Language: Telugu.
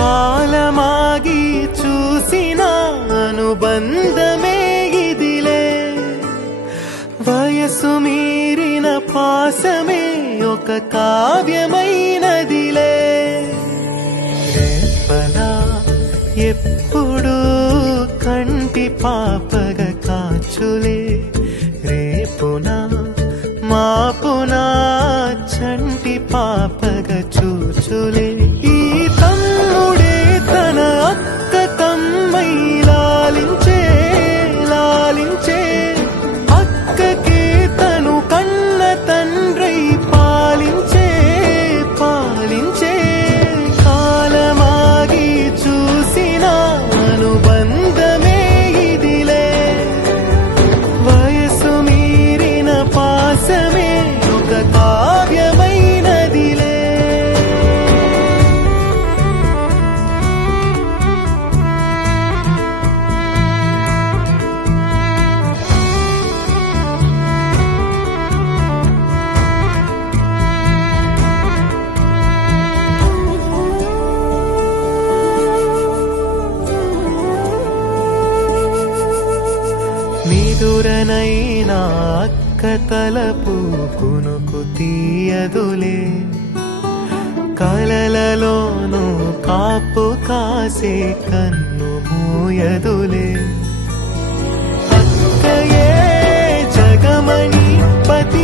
కాలమాగి చూసిన అనుబంధమే ఇదిలే, వయసు మీరిన పాసమే ఒక కావ్యమైనదిలే. రేపనా ఎప్పుడు కంటి పాపగ కాచులే, రేపునా మాపునా చంటి పాపగ చూచులే. ఈ తమ్ముడే తన అక్క తమ్మై లాలించే లాలించే, అక్కకే తను కన్న తండ్రై పాలించే పాలించే. కాలమాగి చూసిన అనుబంధమే ఇదిలే, వయసు మీరిన పాసమే ఒక కావ్యమైనదిలే. నిదురనైనా అక్క తలపు కునుకు తీయదులే, కలలలోనూ కాపు కాసే కన్ను మూయదులే. అక్కయే జగమణి పతి